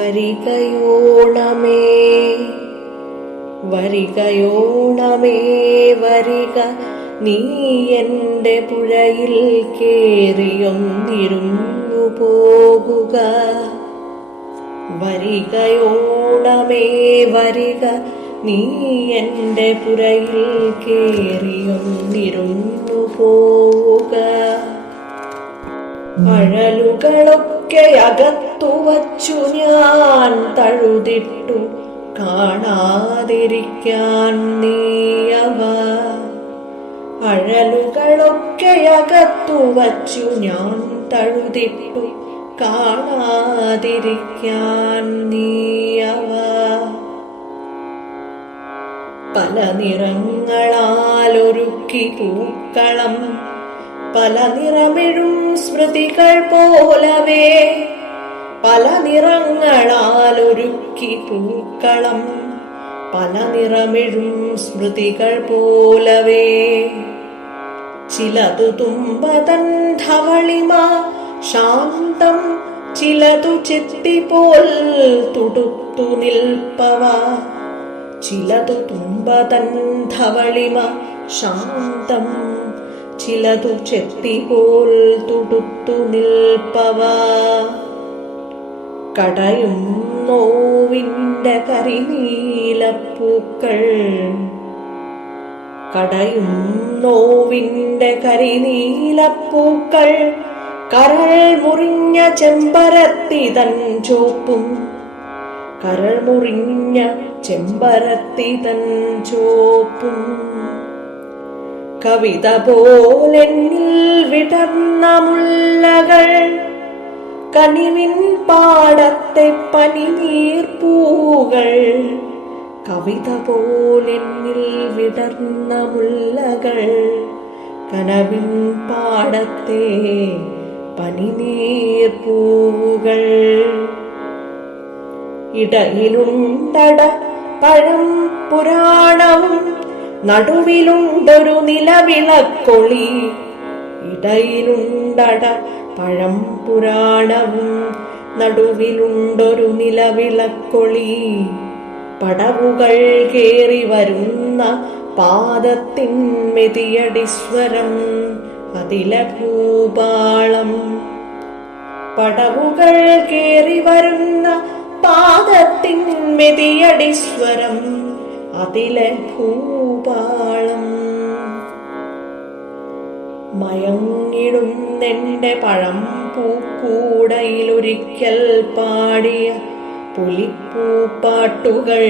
വരികയോണമേ വരികയോണമേ വരിക. നീ എന്റെ പുഴയിൽ കേറിയൊന്നിരുന്നു പോകുക. വരികയോണമേ വരിക. നീ എന്റെ പുരയിൽ കേറിയൊന്നിരുന്നു പോവുക. അഴലുകളൊക്കെ അകത്തു വച്ചു ഞാൻ തഴുതിട്ടു കാണാതിരിക്കാൻ നീയവ അഴലുകളൊക്കെ അകത്തു വച്ചു ഞാൻ തഴുതിട്ടു കാണാതിരിക്കാൻ നീയവ പല നിറങ്ങളാലൊരുക്കി പൂക്കളം പല നിറമിഴും സ്മൃതികൾ പോലവേ. പല നിറങ്ങളാൽ ഒരുക്കി പൂക്കളം. പല നിറമിഴും സ്മൃതികൾ പോലവേ. ചിലതു തുമ്പതൻ ധവളിമ ശാന്തം ചിലതു ചെത്തിപ്പോൽ തുടുത്തു നിൽപ്പവ. ചിലതു തുമ്പതൻ ധവളിമ ശാന്തം ചിലതു ചെത്തിപോൽ തുടുത്തു നിൽപ്പവ. കടയും നോവിന്റെ കരിനീലപ്പൂക്കൾ. കടയും നോവിന്റെ കരിനീലപ്പൂക്കൾ. കരൾ മുറിഞ്ഞ ചെമ്പരത്തി തൻ ചോപ്പും കരൾ മുറിഞ്ഞ ചെമ്പരത്തി തൻ ചോപ്പും കവിത പോലെന്നിൽ വിടർന്ന മുല്ലകൾ കനിവിൻ പാടത്തെ പനിനീർപ്പൂകൾ കവിത പോലെന്നിൽ വിടർന്ന മുല്ലകൾ കനവിൻ പാടത്തെ പനിനീർപ്പൂകൾ ഇടയിലുണ്ടട പഴം പുരാണവും നടുവിലുണ്ടൊരു നിലവിളക്കൊളി ഇടയിലുണ്ടട പഴം പുരാണവും നടുവിലുണ്ടൊരു നിലവിളക്കൊളി. പടവുകൾ കേറി വരുന്ന പാദത്തിൻ മെതിയടിസ്വരം അതിലെ ഭൂപാളം. പടവുകൾ കേറി വരുന്ന പാദത്തിൻ മെതിയടിസ്വരം അതിലെ ഭൂപാളം മയങ്ങിടുന്നെന്റെ പഴം പൂക്കൂടയിലൊരിക്കൽ പാടിയ പുലിപ്പൂപ്പാട്ടുകൾ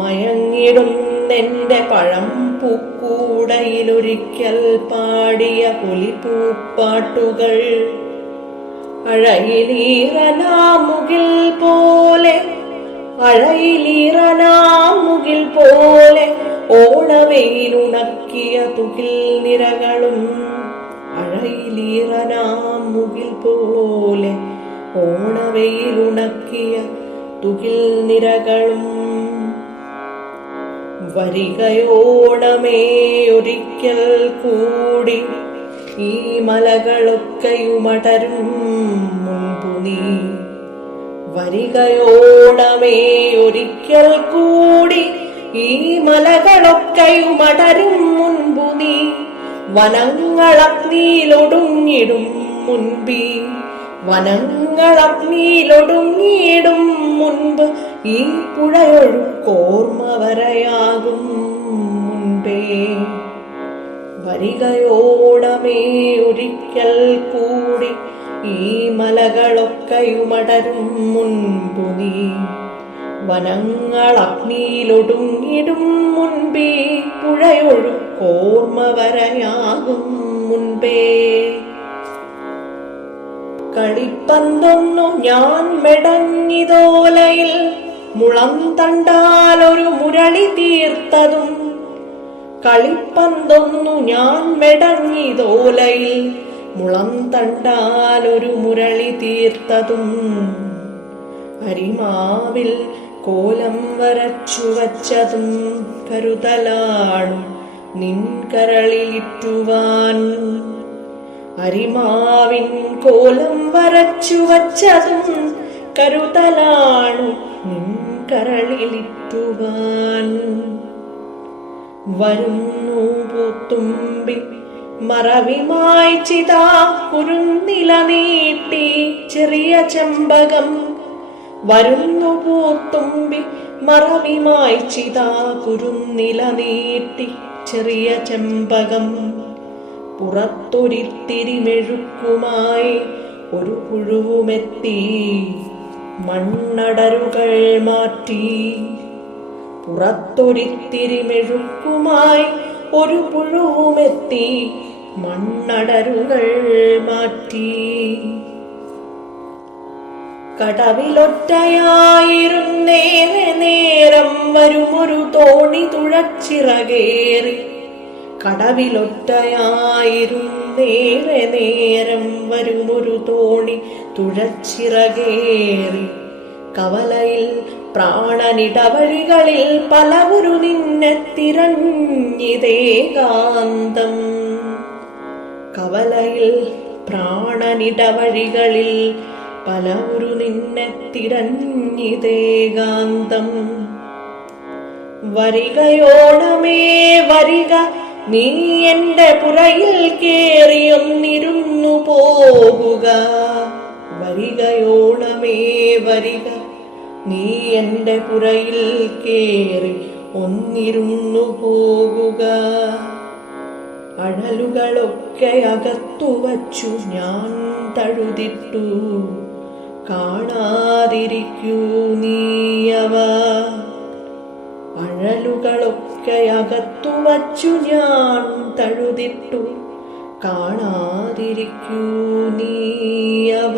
മയങ്ങിടുന്നെന്റെ പഴം പൂക്കൂടയിലൊരിക്കൽ പാടിയ പുലിപ്പൂപ്പാട്ടുകൾ അഴയിലീറനാമുകിൽ അഴയിലീറനാമുകിൽ പോലെ ഓണവെയിലുണക്കിയ തുകിൽ നിരകളും അഴയിലീറനാമുകിൽ പോലെ ഓണവെയിലുണക്കിയ തുകിൽ നിരകളും വരികയോണമേ ഒരിക്കൽ കൂടി ഈ മലകളൊക്കെയുമടരും മുൻപു നീ വരികയോണമേ ഒരിക്കൽ കൂടി ഈ മലകളൊക്കെയുമടരും മുൻപു നീ. വനങ്ങളഗ്നിയിലൊടുങ്ങിടും മുൻപി. വനങ്ങളഗ്നിയിലൊടുങ്ങിയിടും മുൻപ് ഈ പുഴയൊഴുക്കോർമ്മ വരയാകും മുൻപേ. വരികയോടമേ ഒരിക്കൽ കൂടി ഈ മലകളൊക്കെയുമടരും മുൻപു നീ. വനങ്ങൾ അഗ്നിയിലൊടുങ്ങിടും മുൻപേ പുഴയൊഴുക്കോർമ്മ വരയാകും മുൻപേ. കളിപ്പന്തൊന്നു ഞാൻ മെടങ്ങിതോലയിൽ മുളം തണ്ടാലൊരു മുരളി തീർത്തതും. കളിപ്പന്തൊന്നു ഞാൻ മെടങ്ങിതോലയിൽ മുളം ഒരു മുരളി തീർത്തതും അരിമാവിൽ കോലം വരച്ചു വച്ചതും കരുതലാണു നിൻ കരളിലിറ്റുവാൻ അരിമാവിൻ കോലം വരച്ചു വച്ചതും കരുതലാണു നിൻ കരളിലിറ്റുവാൻ വരുന്നു പൂത്തുമ്പി മറവിമായി ചിതാ കുരുന്നില നീട്ടി ചെറിയ ചെമ്പകം. വരുന്നു പൂത്തുമ്പി മറവിമായി ചിതാ കുരുന്നില നീട്ടി ചെറിയ ചെമ്പകം. പുറത്തൊരിത്തിരി മെഴുക്കുമായി ഒരു പുഴുവുമെത്തി മണ്ണടരുകൾ മാറ്റി. പുറത്തൊരിത്തിരി മെഴുക്കുമായി ഒരു പുഴുവുമെത്തി മണ്ണടരുകൾ മാറ്റി. കടവിലൊറ്റയായിരുന്നേറെ നേരം വരുമൊരു തോണി തുഴച്ചിറകേറി. കടവിലൊറ്റയായിരുന്നേറെ നേരം വരുമൊരു തോണി തുഴച്ചിറകേറി. കവലയിൽ പ്രാണനിടവഴികളിൽ പലവുരു നിന്നെ തിരഞ്ഞിതേകാന്തം. കവലയിൽ പ്രാണനിടവഴികളിൽ പലവുരു നിന്നെ തിരഞ്ഞിതേകാന്തം. വരികയോണമേ വരിക നീ എന്റെ പുറയിൽ കേറിയൊന്നിരുന്നു പോകുക. വരികയോണമേ വരിക. നീ എന്റെ പുറയിൽ കേറി ഒന്നിരുന്നു പോകുക. അഴലുകളൊക്കെ അകത്തു വച്ചു ഞാൻ തഴുതിട്ടു. കാണാതിരിക്കൂ നീയവ അഴലുകളൊക്കെ അകത്തു വച്ചു ഞാൻ തഴുതിട്ടു. കാണാതിരിക്കൂ നീയവ.